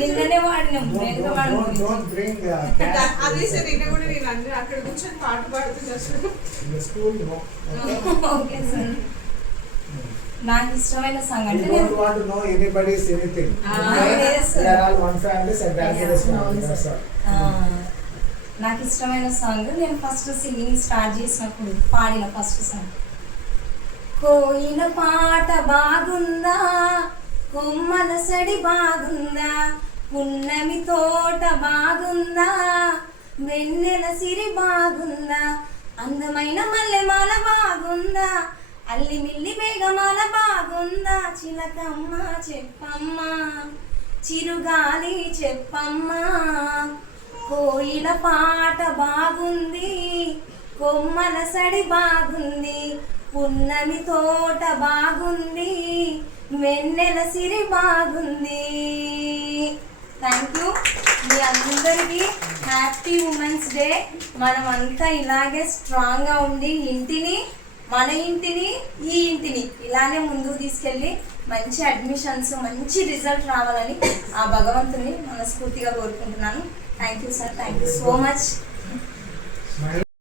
నిన్ననే వాడినాం అదే సార్ నిన్న కూడా నేను అన్ని అక్కడ కూర్చొని పాట పాడుతున్నాను. Okay sir. నాకు ఇష్టమైన సాంగ్ అంటే నాకు ఇష్టమైన సాంగ్ నేను ఫస్ట్ సింగింగ్ స్టార్ట్ చేసినప్పుడు పాడిన ఫస్ట్ సాంగ్. కోయిల పాట బాగుందా, కొమ్మల సడి బాగుందా, పున్నమి తోట బాగుందా, వెన్నెల సిరి బాగుందా, అందమైన మల్లెమాల బాగుందా, అల్లి మిల్లి మేఘమాల బాగుందా, చిలకమ్మ చెప్పమ్మా, చిరుగాలి చెప్పమ్మా. కోయిల పాట బాగుంది, కొమ్మల సడి బాగుంది, పున్నమి తోట బాగుంది, వెన్నెల సిరి బాగుంది. Thank you. మీ అందరికీ హ్యాపీ ఉమెన్స్ డే. మనమంతా ఇలాగే స్ట్రాంగ్గా ఉండి మన ఇంటిని ఈ ఇంటిని ఇలానే ముందుకు తీసుకెళ్ళి మంచి అడ్మిషన్స్ మంచి రిజల్ట్ రావాలని ఆ భగవంతుని మనస్ఫూర్తిగా కోరుకుంటున్నాను. Thank you sir. Thank you so much.